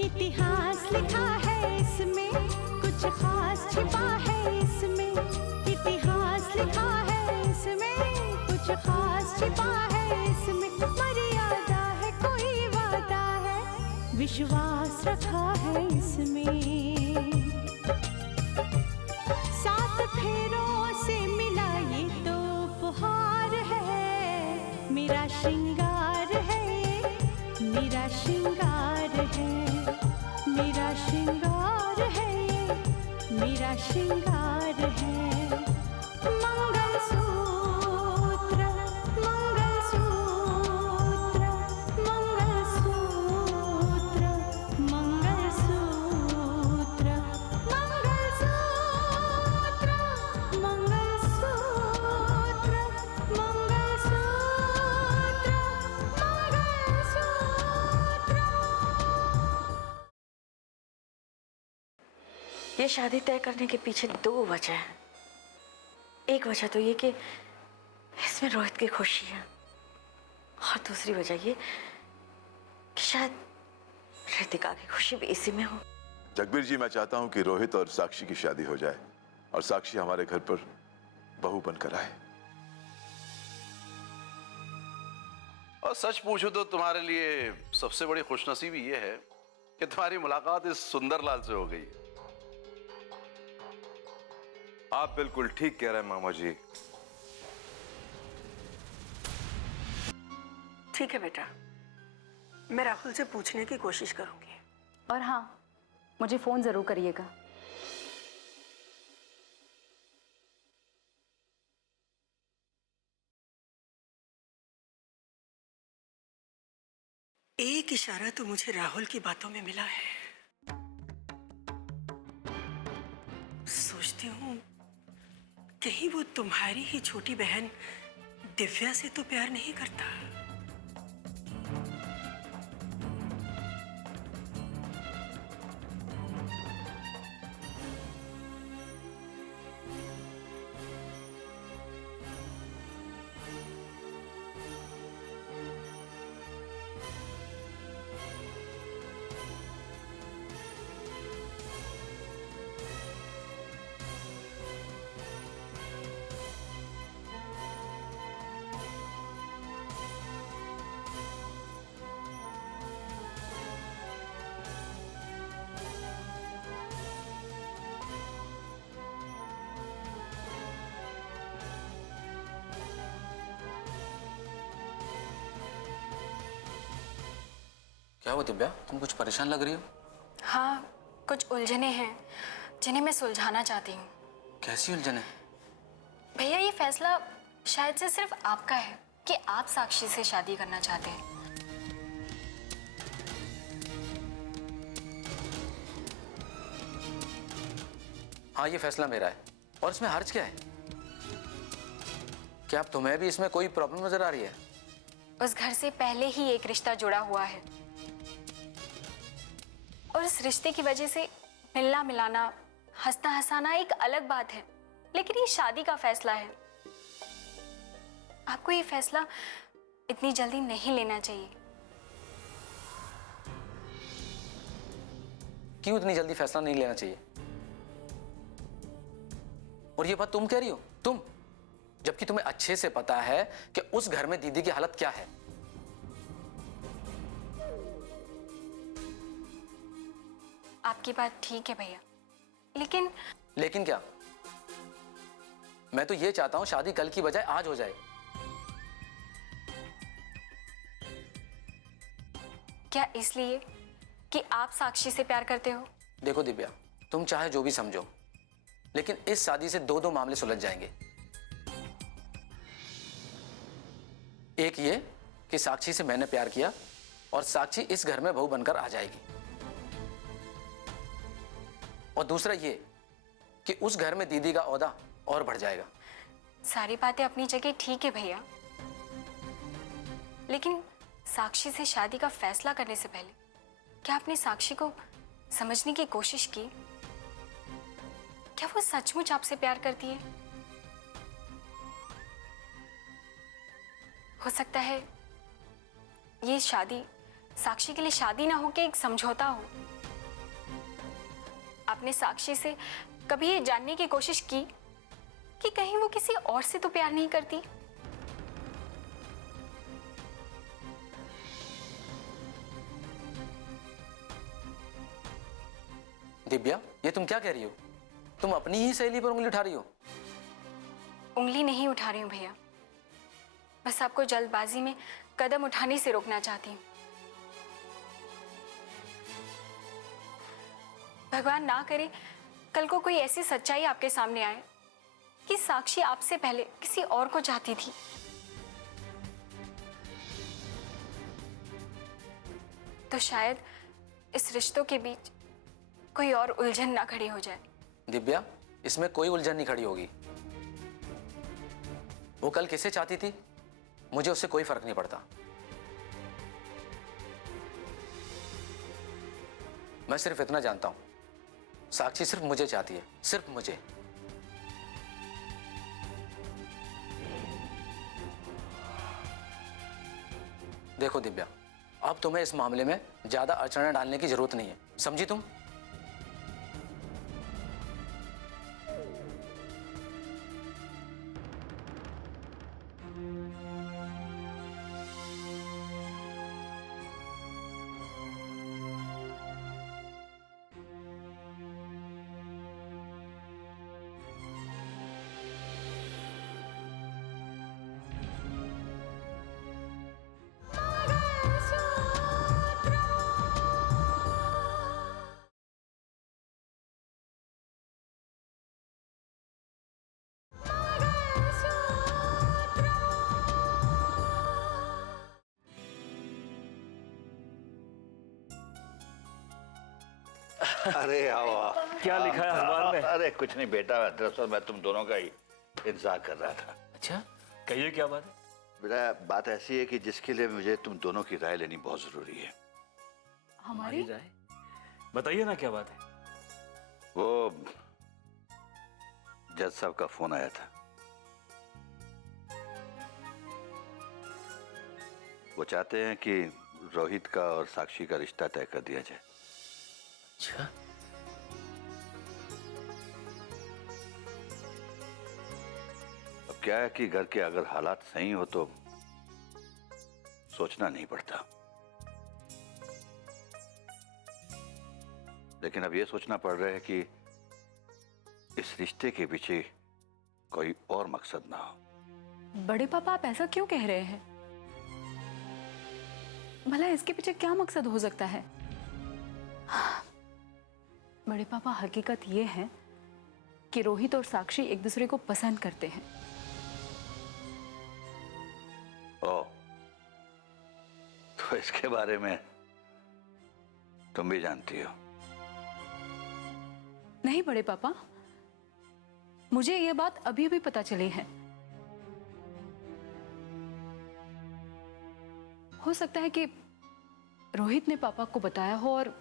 इतिहास लिखा है इसमें, कुछ खास छिपा है इसमें। इतिहास लिखा है इसमें, कुछ खास छिपा है इसमें। मर्यादा है, कोई वादा है, विश्वास रखा है इसमें। सात फेरों से मिला ये तो उपहार है, मेरा श्रृंगार है, मेरा श्रृंगार है, मेरा श्रृंगार है, मेरा श्रृंगार है। मंगलसूत्र, मंगलसूत्र, मंगलसूत्र, मंगलसूत्र, मंगलसूत्र, मंगलसूत्र, ये शादी तय करने के पीछे दो वजह हैं। एक वजह तो ये कि इसमें रोहित की खुशी है, और दूसरी वजह ये कि शायद रितिका की खुशी भी इसी में हो। जगबीर जी, मैं चाहता हूं कि रोहित और साक्षी की शादी हो जाए और साक्षी हमारे घर पर बहू बनकर आए। और सच पूछो तो तुम्हारे लिए सबसे बड़ी खुशनसीबी ये है कि तुम्हारी मुलाकात इस सुंदरलाल से हो गई। आप बिल्कुल ठीक कह रहे हैं मामा जी। ठीक है बेटा, मैं राहुल से पूछने की कोशिश करूंगी। और हाँ, मुझे फोन जरूर करिएगा। एक इशारा तो मुझे राहुल की बातों में मिला है। सोचती हूँ कहीं वो तुम्हारी ही छोटी बहन दिव्या से तो प्यार नहीं करता। क्या हुआ दिव्या, तुम कुछ परेशान लग रही हो? हाँ, कुछ उलझने हैं जिन्हें मैं सुलझाना चाहती हूँ। कैसी उलझने? भैया, ये फैसला शायद से सिर्फ आपका है कि आप साक्षी से शादी करना चाहते हैं। हाँ, ये फैसला मेरा है। और इसमें हर्ज क्या है? क्या अब तुम्हें भी इसमें कोई प्रॉब्लम नजर आ रही है? उस घर से पहले ही एक रिश्ता जुड़ा हुआ है, और इस रिश्ते की वजह से मिलना मिलाना, हंसना हंसाना एक अलग बात है, लेकिन ये शादी का फैसला है। आपको ये फैसला इतनी जल्दी नहीं लेना चाहिए। क्यों इतनी जल्दी फैसला नहीं लेना चाहिए? और ये बात तुम कह रही हो? तुम, जबकि तुम्हें अच्छे से पता है कि उस घर में दीदी की हालत क्या है। आपकी बात ठीक है भैया, लेकिन क्या? मैं तो ये चाहता हूं शादी कल की बजाय आज हो जाए। क्या इसलिए कि आप साक्षी से प्यार करते हो? देखो दिव्या, तुम चाहे जो भी समझो, लेकिन इस शादी से दो मामले सुलझ जाएंगे। एक ये कि साक्षी से मैंने प्यार किया और साक्षी इस घर में बहू बनकर आ जाएगी, और दूसरा ये कि उस घर में दीदी का ओहदा और बढ़ जाएगा। सारी बातें अपनी जगह ठीक है भैया, लेकिन साक्षी से शादी का फैसला करने से पहले क्या आपने साक्षी को समझने की कोशिश की? क्या वो सचमुच आपसे प्यार करती है? हो सकता है ये शादी साक्षी के लिए शादी ना हो के एक समझौता हो। आपने साक्षी से कभी ये जानने की कोशिश की कि कहीं वो किसी और से तो प्यार नहीं करती? दिव्या, ये तुम क्या कह रही हो? तुम अपनी ही सहेली पर उंगली उठा रही हो। उंगली नहीं उठा रही हूँ भैया, बस आपको जल्दबाजी में कदम उठाने से रोकना चाहती हूँ। भगवान ना करे कल को कोई ऐसी सच्चाई आपके सामने आए कि साक्षी आपसे पहले किसी और को चाहती थी। तो शायद इस रिश्तों के बीच कोई और उलझन ना खड़ी हो जाए। दिव्या, इसमें कोई उलझन नहीं खड़ी होगी। वो कल किसे चाहती थी, मुझे उससे कोई फर्क नहीं पड़ता। मैं सिर्फ इतना जानता हूं, साक्षी सिर्फ मुझे चाहती है, सिर्फ मुझे। देखो दिव्या, अब तुम्हें इस मामले में ज्यादा अड़चनें डालने की जरूरत नहीं है, समझी तुम? अरे आओ क्या लिखा है अखबार में? अरे कुछ नहीं बेटा, दरअसल मैं तुम दोनों का ही इंतजार कर रहा था। अच्छा, कहिए क्या बात है? बेटा बात ऐसी है कि जिसके लिए मुझे तुम दोनों की राय लेनी बहुत जरूरी है। हमारी राय? बताइए ना क्या बात है। वो जज साहब का फोन आया था। वो चाहते हैं कि रोहित का और साक्षी का रिश्ता तय कर दिया जाए। अच्छा, अब क्या है कि घर के अगर हालात सही हो तो सोचना नहीं पड़ता, लेकिन अब यह सोचना पड़ रहा है कि इस रिश्ते के पीछे कोई और मकसद ना हो। बड़े पापा, आप ऐसा क्यों कह रहे हैं? भला इसके पीछे क्या मकसद हो सकता है? बड़े पापा, हकीकत ये है कि रोहित और साक्षी एक दूसरे को पसंद करते हैं। ओ, तो इसके बारे में तुम भी जानती हो? नहीं बड़े पापा, मुझे ये बात अभी अभी पता चली है। हो सकता है कि रोहित ने पापा को बताया हो और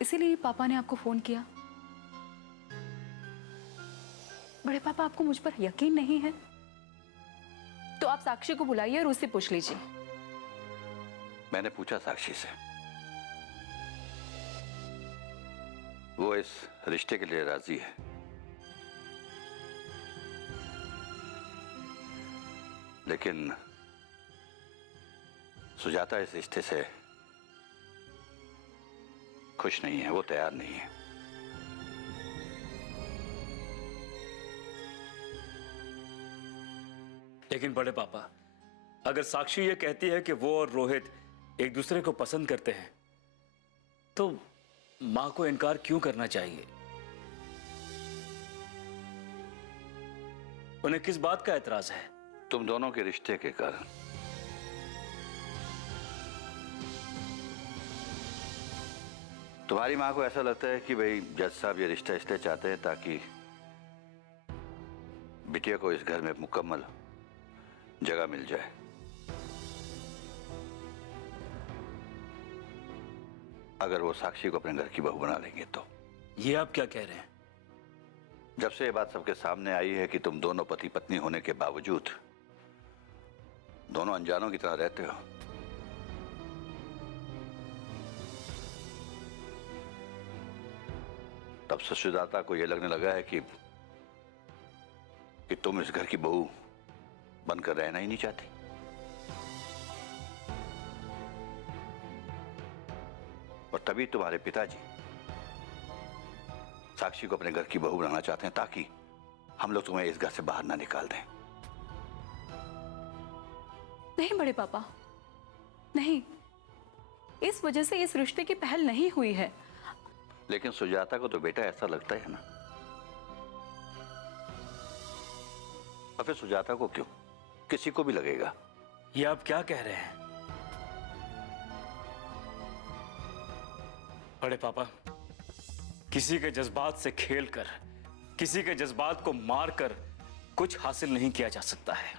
इसीलिए पापा ने आपको फोन किया। बड़े पापा, आपको मुझ पर यकीन नहीं है तो आप साक्षी को बुलाइए और उससे पूछ लीजिए। मैंने पूछा साक्षी से, वो इस रिश्ते के लिए राजी है। लेकिन सुजाता इस रिश्ते से खुश नहीं है, वो तैयार नहीं है। लेकिन बड़े पापा, अगर साक्षी ये कहती है कि वो और रोहित एक दूसरे को पसंद करते हैं तो मां को इनकार क्यों करना चाहिए? उन्हें किस बात का एतराज है? तुम दोनों के रिश्ते के कारण। तुम्हारी मां को ऐसा लगता है कि भाई जज साहब ये रिश्ता इसलिए चाहते हैं ताकि बिटिया को इस घर में मुकम्मल जगह मिल जाए। अगर वो साक्षी को अपने घर की बहू बना लेंगे तो। ये आप क्या कह रहे हैं? जब से ये बात सबके सामने आई है कि तुम दोनों पति पत्नी होने के बावजूद दोनों अनजानों की तरह रहते हो, तब से सुजाता को यह लगने लगा है कि तुम इस घर की बहू बनकर रहना ही नहीं चाहती। और तभी तुम्हारे पिताजी साक्षी को अपने घर की बहू बनाना चाहते हैं ताकि हम लोग तुम्हें इस घर से बाहर ना निकाल दें। नहीं बड़े पापा, नहीं, इस वजह से इस रिश्ते की पहल नहीं हुई है। लेकिन सुजाता को तो बेटा ऐसा लगता है ना। और फिर सुजाता को क्यों, किसी को भी लगेगा। ये आप क्या कह रहे हैं बड़े पापा? किसी के जज्बात से खेलकर, किसी के जज्बात को मारकर कुछ हासिल नहीं किया जा सकता है।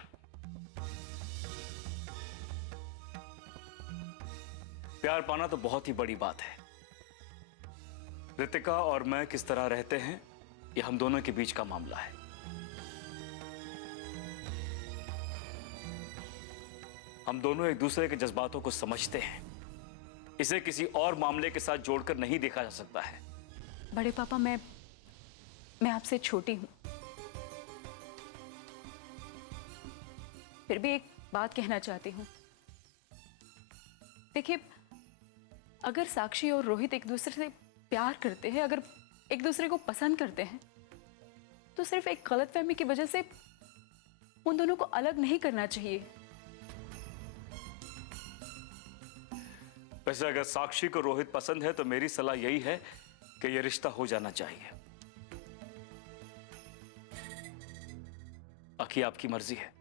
प्यार पाना तो बहुत ही बड़ी बात है। रितिका और मैं किस तरह रहते हैं ये हम दोनों के बीच का मामला है। हम दोनों एक दूसरे के जज्बातों को समझते हैं। इसे किसी और मामले के साथ जोड़कर नहीं देखा जा सकता है। बड़े पापा, मैं आपसे छोटी हूं, फिर भी एक बात कहना चाहती हूं। देखिए, अगर साक्षी और रोहित एक दूसरे से प्यार करते हैं, अगर एक दूसरे को पसंद करते हैं, तो सिर्फ एक गलतफहमी की वजह से उन दोनों को अलग नहीं करना चाहिए। वैसे अगर साक्षी को रोहित पसंद है तो मेरी सलाह यही है कि यह रिश्ता हो जाना चाहिए। बाकी आपकी मर्जी है,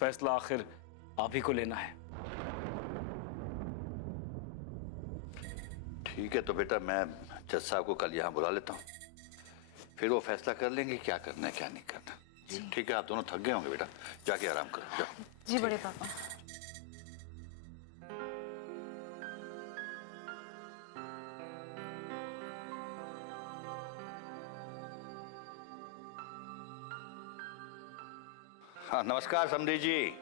फैसला आखिर आप ही को लेना है। ठीक है, तो बेटा मैं जज साहब को कल यहाँ बुला लेता हूँ, फिर वो फैसला कर लेंगे क्या करना है क्या नहीं करना। ठीक है, आप दोनों थक गए होंगे बेटा, जाके आराम करो, जाओ। जी बड़े पापा। हाँ, नमस्कार समधी जी।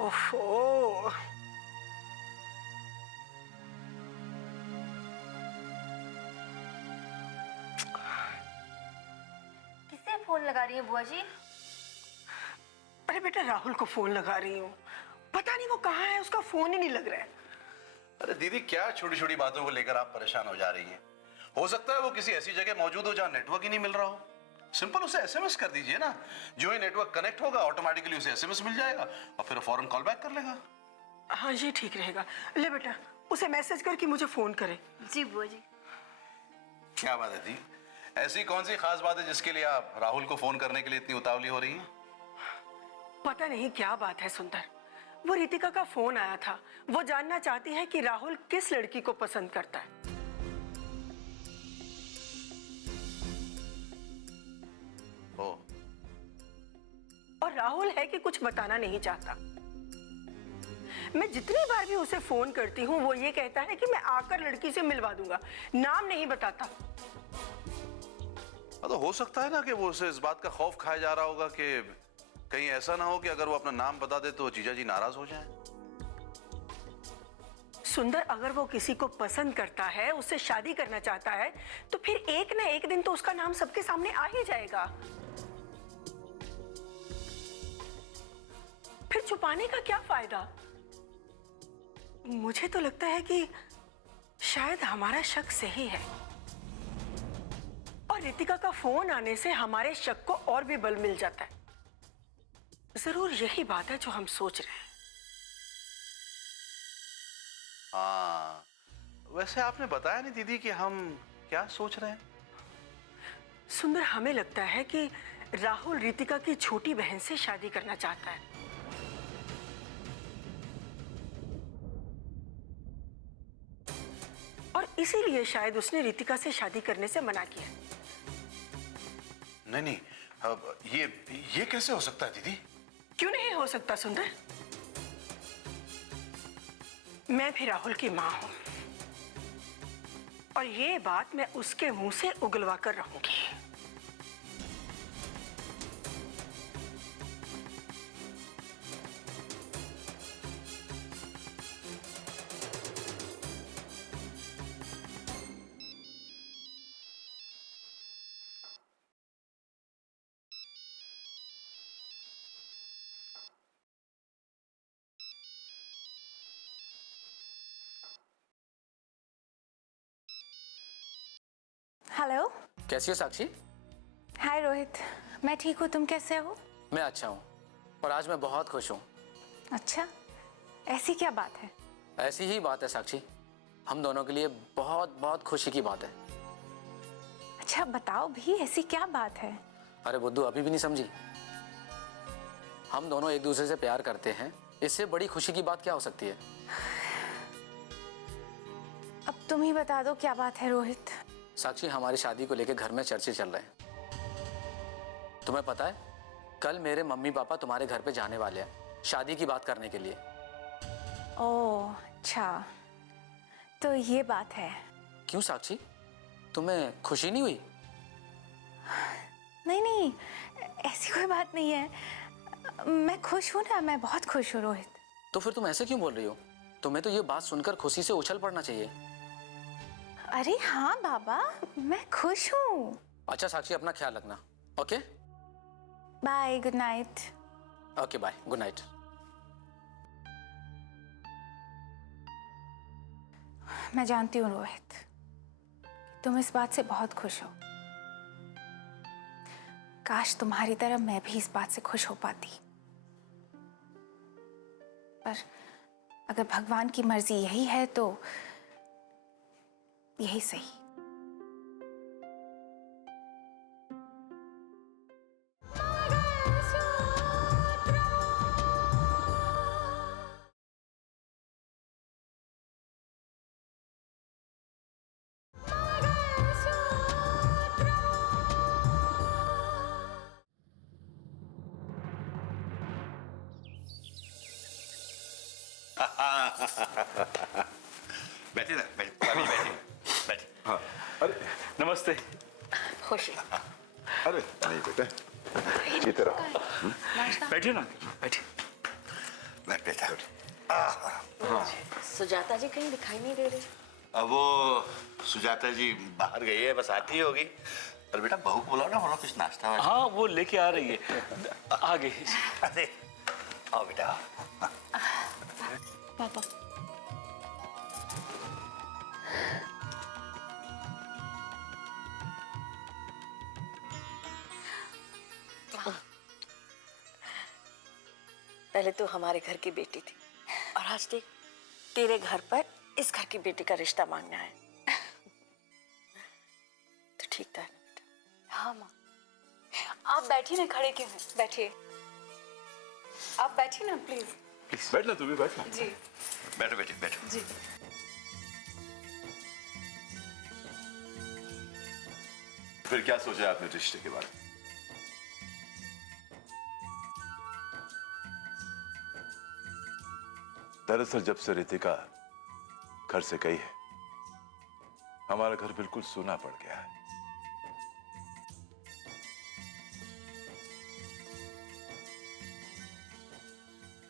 ओफो, किसे फोन लगा रही है बुआ जी? अरे बेटा, राहुल को फोन लगा रही हूँ। पता नहीं वो कहाँ है, उसका फोन ही नहीं लग रहा है। अरे दीदी, क्या छोटी छोटी बातों को लेकर आप परेशान हो जा रही हैं? हो सकता है वो किसी ऐसी जगह मौजूद हो जहां नेटवर्क ही नहीं मिल रहा हो। सिंपल उसे एसएमएस कर दीजिए ना। जो ही नेटवर्क कनेक्ट होगा ऑटोमेटिकली उसे एसएमएस मिल जाएगा और फिर फौरन कॉल बैक कर लेगा। हाँ, ये ठीक रहेगा। ले बेटा, उसे मैसेज करके मुझे फोन करे। जी बुआ जी। क्या बात है दी? ऐसी कौन सी खास बात है जिसके लिए आप राहुल को फोन करने के लिए इतनी उतावली हो रही हैं? पता नहीं क्या बात है सुंदर, वो रितिका का फोन आया था। वो जानना चाहती है कि राहुल किस लड़की को पसंद करता है। ओ। और राहुल है कि कुछ बताना नहीं चाहता। मैं जितनी बार भी उसे फोन करती हूँ वो ये कहता है कि मैं आकर लड़की से मिलवा दूंगा, नाम नहीं बताता। तो हो सकता है ना कि वो उसे इस बात का खौफ खाया जा रहा होगा कि कहीं ऐसा ना हो कि अगर वो अपना नाम बता दे तो जीजा जी नाराज हो जाएं। सुंदर, अगर वो किसी को पसंद करता है, उससे शादी करना चाहता है, तो फिर एक ना एक दिन तो उसका नाम सबके सामने आ ही जाएगा। फिर छुपाने का क्या फायदा? मुझे तो लगता है कि शायद हमारा शक सही है और रितिका का फोन आने से हमारे शक को और भी बल मिल जाता है। जरूर यही बात है जो हम सोच रहे हैं। हाँ, वैसे आपने बताया नहीं दीदी कि हम क्या सोच रहे हैं। सुंदर, हमें लगता है कि राहुल रितिका की छोटी बहन से शादी करना चाहता है। और इसीलिए शायद उसने रितिका से शादी करने से मना किया। नहीं नहीं, अब ये कैसे हो सकता है दीदी? क्यों नहीं हो सकता सुंदर? मैं भी राहुल की मां हूं। और ये बात मैं उसके मुंह से उगलवा कर रहूंगी। हेलो। कैसी हो साक्षी? हाय रोहित, मैं ठीक हूँ, तुम कैसे हो? मैं अच्छा हूँ और आज मैं बहुत खुश हूँ। अच्छा, ऐसी क्या बात है? ऐसी ही बात है साक्षी, हम दोनों के लिए बहुत बहुत खुशी की बात है। अच्छा बताओ भी, ऐसी क्या बात है? अरे बुद्धू, अभी भी नहीं समझी? हम दोनों एक दूसरे से प्यार करते हैं, इससे बड़ी खुशी की बात क्या हो सकती है? अब तुम ही बता दो क्या बात है रोहित। साक्षी, हमारी शादी को लेकर घर में चर्चे चल रहे हैं। तुम्हें पता है, कल मेरे मम्मी पापा तुम्हारे घर पे जाने वाले हैं शादी की बात करने के लिए। ओह अच्छा, तो ये बात है। क्यों साक्षी, तुम्हें खुशी नहीं हुई? नहीं नहीं, ऐसी कोई बात नहीं है, मैं खुश हूँ ना, मैं बहुत खुश हूँ रोहित। तो फिर तुम ऐसे क्यों बोल रही हो? तुम्हें तो ये बात सुनकर खुशी से उछल पड़ना चाहिए। अरे हाँ बाबा, मैं खुश हूँ। अच्छा साक्षी, अपना ख्याल रखना। Okay bye, good night. Okay bye, good night. मैं जानती हूँ रोहित, तुम इस बात से बहुत खुश हो। काश तुम्हारी तरह मैं भी इस बात से खुश हो पाती, पर अगर भगवान की मर्जी यही है तो यही सही। बैठिए ना, बैठिए बैठिए बैठिए। हाँ, अरे नमस्ते। खुशी। अरे नहीं बेटा, जीते रहो। बैठिए ना, बैठिए। बैठ बेटा। सुजाता जी कहीं दिखाई नहीं दे रहे। अब वो सुजाता जी बाहर गई है, बस आती ही होगी। और बेटा बहू को बुलाओ ना, बोलो कुछ नाश्ता वास्ता। हाँ, वो लेके आ रही है, आ गई। अरे आओ बेटा। पापा, पहले तो हमारे घर की बेटी थी और आज देख, तेरे घर पर इस घर की बेटी का रिश्ता मांगना है। तो ठीक था ना बेटा? हाँ माँ, आप बैठिए ना, खड़े क्यों हैं? बैठिए, आप बैठिए ना प्लीज। बैठना, तू भी बैठना। जी बैठो बेटी बैठो। जी। फिर क्या सोचा आपने रिश्ते के बारे में? दरअसल जब से रितिका घर से गई है, हमारा घर बिल्कुल सूना पड़ गया है।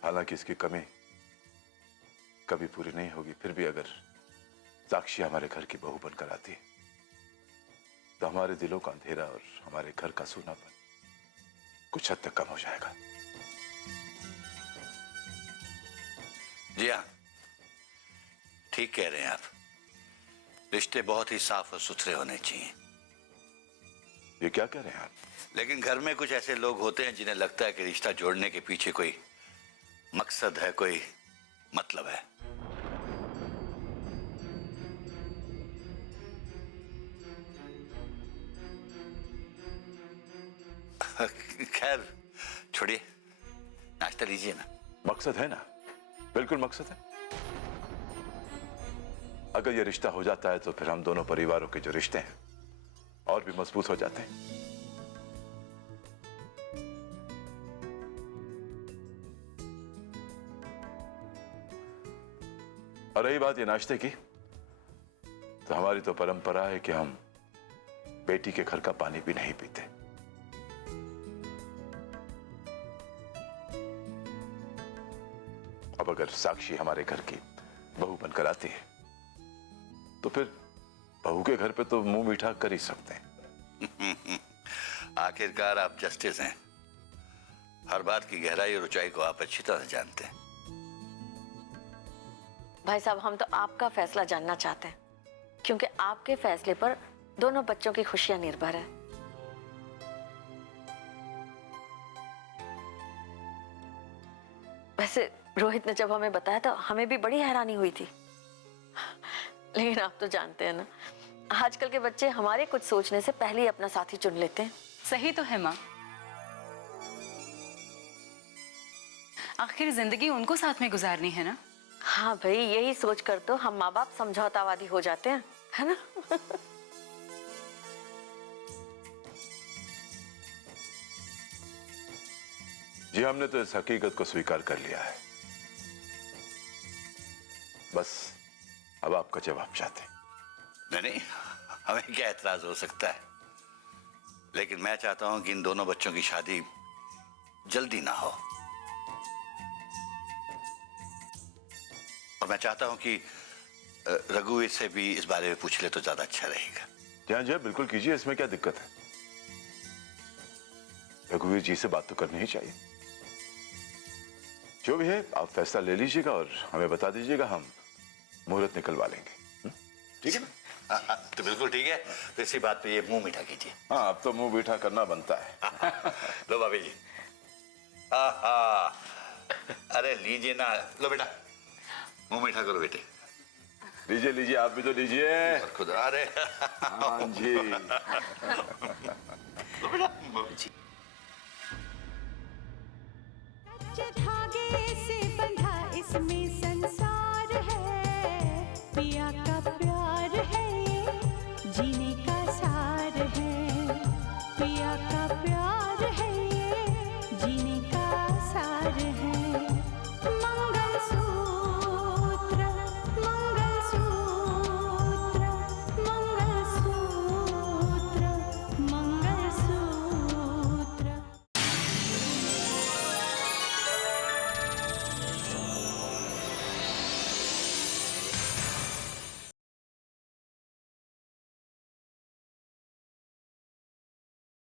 हालांकि इसकी कमी कभी पूरी नहीं होगी, फिर भी अगर साक्षी हमारे घर की बहू बनकर आती है तो हमारे दिलों का अंधेरा और हमारे घर का सूनापन कुछ हद तक कम हो जाएगा। जी हाँ, ठीक कह रहे हैं आप। रिश्ते बहुत ही साफ और सुथरे होने चाहिए। ये क्या कह रहे हैं आप? लेकिन घर में कुछ ऐसे लोग होते हैं जिन्हें लगता है कि रिश्ता जोड़ने के पीछे कोई मकसद है, कोई मतलब है। खैर छोड़िए, नाश्ता लीजिए ना। मकसद है ना, बिल्कुल मकसद है। अगर ये रिश्ता हो जाता है तो फिर हम दोनों परिवारों के जो रिश्ते हैं और भी मजबूत हो जाते हैं। और रही बात ये नाश्ते की, तो हमारी तो परंपरा है कि हम बेटी के घर का पानी भी नहीं पीते। अब अगर साक्षी हमारे घर की बहू बनकर आती है तो फिर बहू के घर पे तो मुंह मीठा कर ही सकते हैं। आखिरकार आप जस्टिस हैं, हर बात की गहराई और ऊंचाई को आप अच्छी तरह जानते हैं। भाई साहब, हम तो आपका फैसला जानना चाहते हैं, क्योंकि आपके फैसले पर दोनों बच्चों की खुशियां निर्भर है। वैसे रोहित ने जब हमें बताया तो हमें भी बड़ी हैरानी हुई थी, लेकिन आप तो जानते हैं ना, आजकल के बच्चे हमारे कुछ सोचने से पहले ही अपना साथी चुन लेते हैं। सही तो है माँ, आखिर जिंदगी उनको साथ में गुजारनी है ना। हाँ भाई, यही सोचकर तो हम माँ बाप समझौतावादी हो जाते हैं, है ना। जी, हमने तो इस हकीकत को स्वीकार कर लिया है। बस अब आपका जवाब चाहते हैं। नहीं, हमें क्या एतराज हो सकता है, लेकिन मैं चाहता हूं कि इन दोनों बच्चों की शादी जल्दी ना हो। और मैं चाहता हूं कि रघुवीर से भी इस बारे में पूछ ले तो ज्यादा अच्छा रहेगा। जी जी, बिल्कुल कीजिए, इसमें क्या दिक्कत है। रघुवीर जी से बात तो करनी ही चाहिए। जो भी है आप फैसला ले लीजिएगा और हमें बता दीजिएगा, हम मुहूर्त निकलवा लेंगे। ठीक है ना? तो बिल्कुल ठीक है, तो इसी बात पे ये मुंह मीठा कीजिए। हाँ, अब तो मुंह मीठा करना बनता है। लो भाभी जी। अरे लीजिए ना, लो बेटा मुंह मीठा करो बेटे। लीजिए लीजिए, आप भी तो लीजिए। खुद, अरे हाँ जी। लो बेटा।